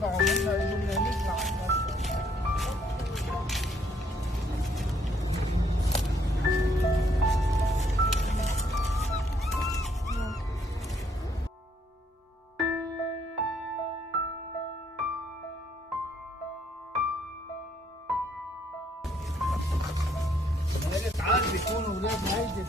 ساعات بيكونوا ولاد هيدي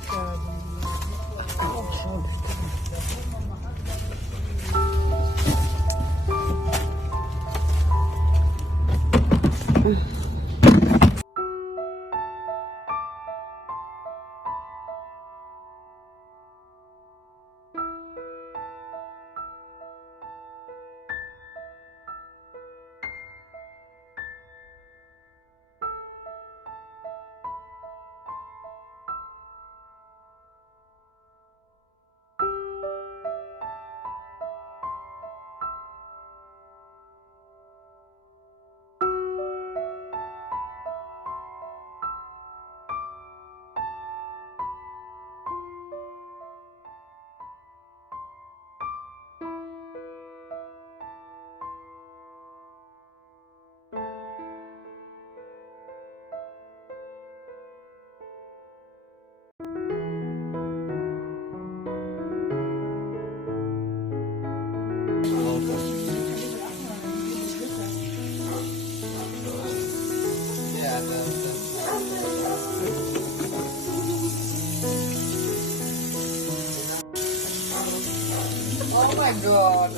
Oh my god.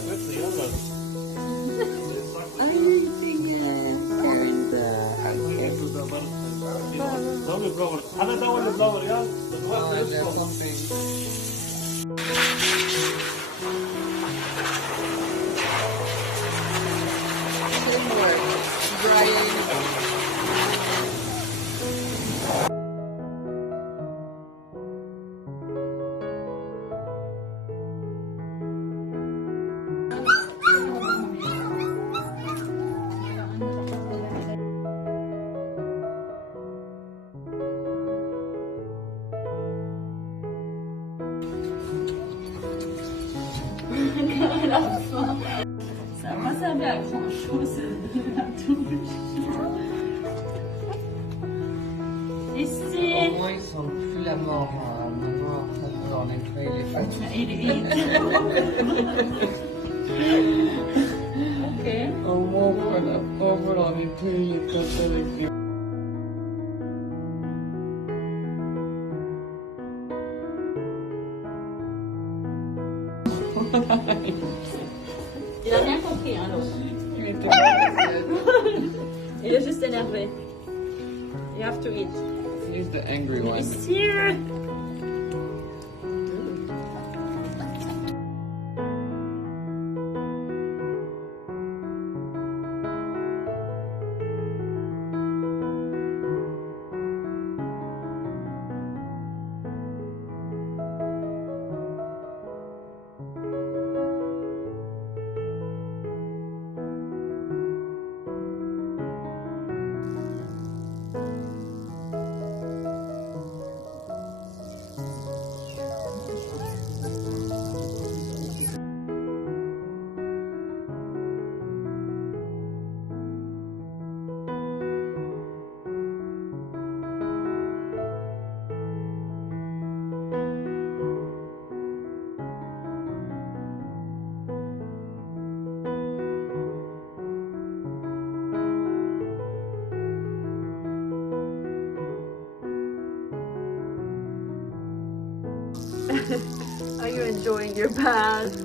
هذا دور الدور يا Ça va servir à grand chose la touche. Ici. Au moins, ils sont plus la mort. Maintenant, on est créé les fatigues. Ok. Au moins, voilà, pauvre, on est plus les catholiques. Il a rien compris, hein, l'autre. Il était malade. Il est juste énervé. You have to eat. He's the angry one. It's here. Are you enjoying your bath?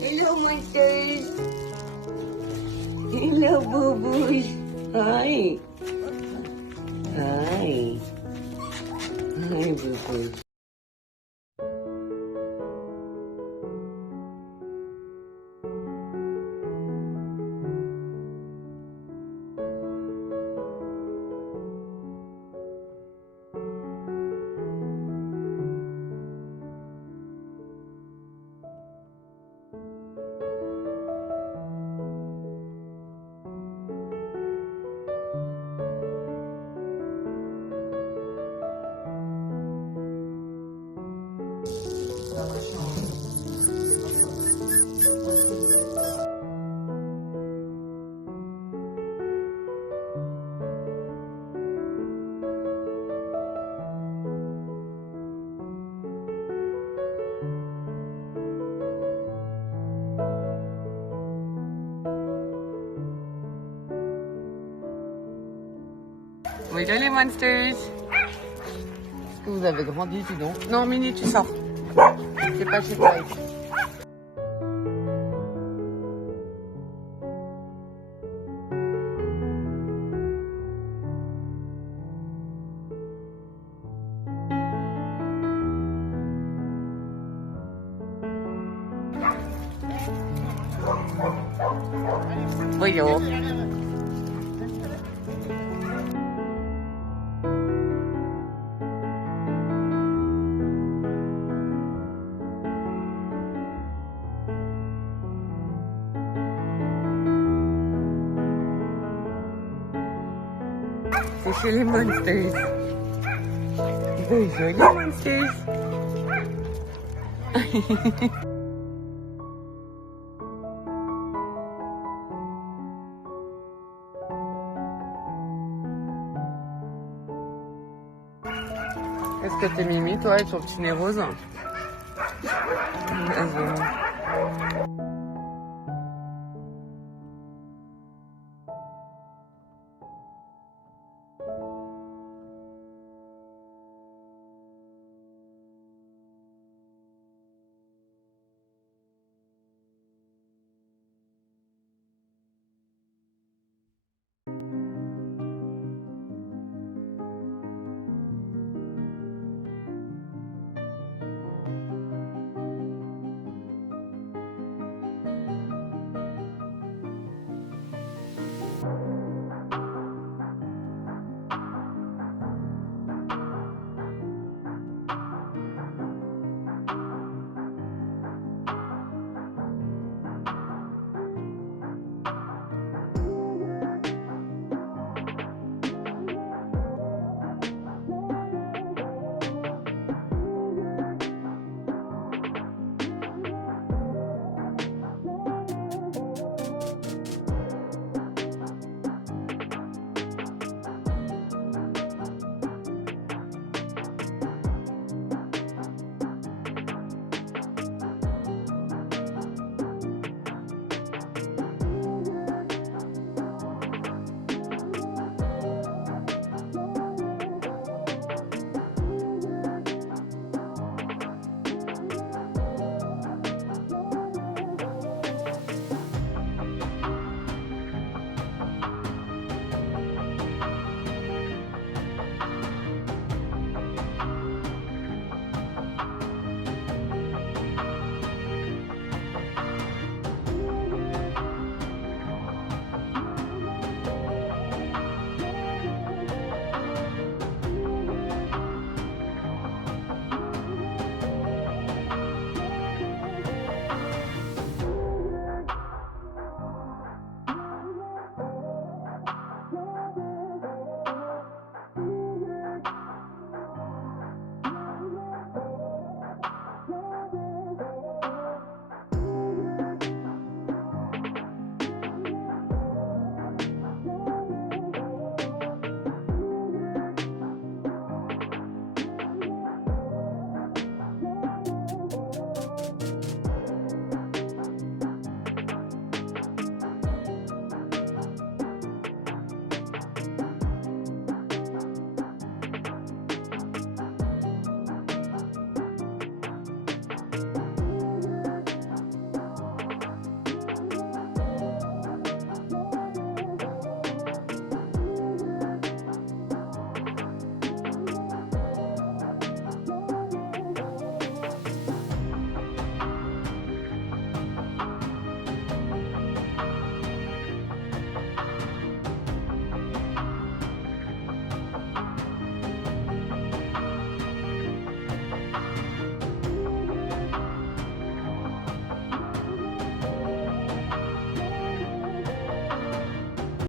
Hello, my guys. Hello, boo-boos. Hi. Hi. Hi, boo-boos. Oui, là, les monsters. Est-ce que vous avez grandi, dis donc? Non, Mini, tu sors. C'est pas chez toi ici. Voyons. C'est chez les monsters. Bonjour les monsters. Est-ce que t'es Mimi, toi, avec ton petit nez rose? Vas-y.